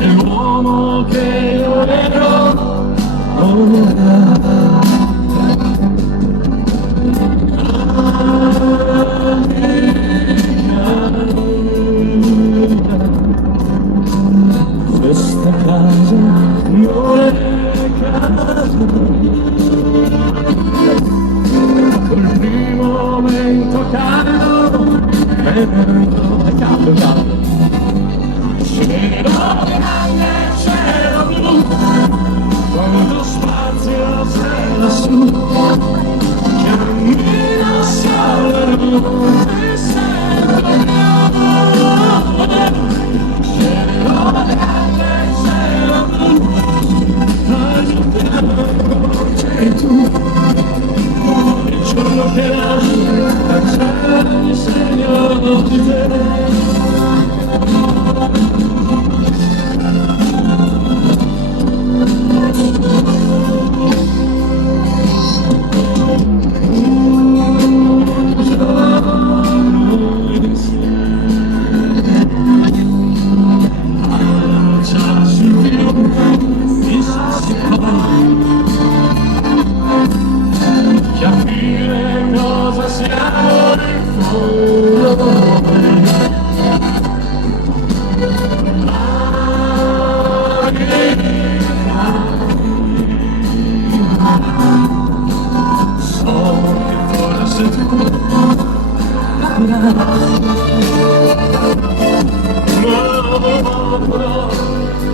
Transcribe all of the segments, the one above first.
L'uomo che io ero ora. Questa casa non è casa, col primo vento caldo è venuto caldo. Cielo grande, cielo blu, quanto spazio c'è lassù, cammino solo, non ti sento più. Cielo grande, cielo blu, sei tu, il giorno che lasci, c'è il segno di te. Capire cosa siamo in fondo. So che forse tu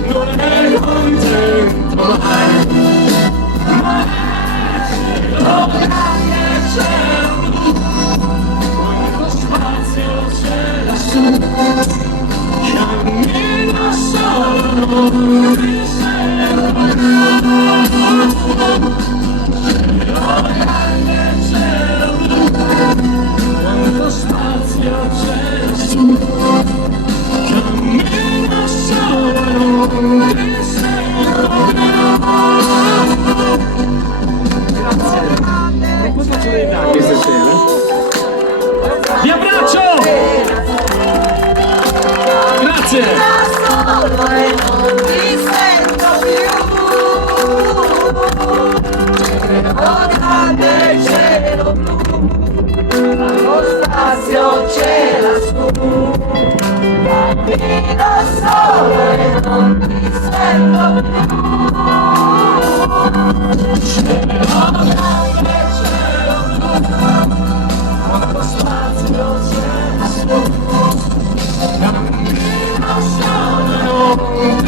non è contento mai. Oh, grande cielo blu, quanto spazio c'è lassù, cammino solo, non ti sento più. Oh, grande cielo blu, quanto spazio c'è lassù, cammino solo, non ti sento più. Cosa faccio dei tagli stasera? Vi abbraccio! Grazie! Solo e non ti sento più. Oh, grande cielo blu, lo spazio c'è lassù, cammino solo e non ti sento più. Cielo grande, quanto spazio c'è lassù, cammino solo.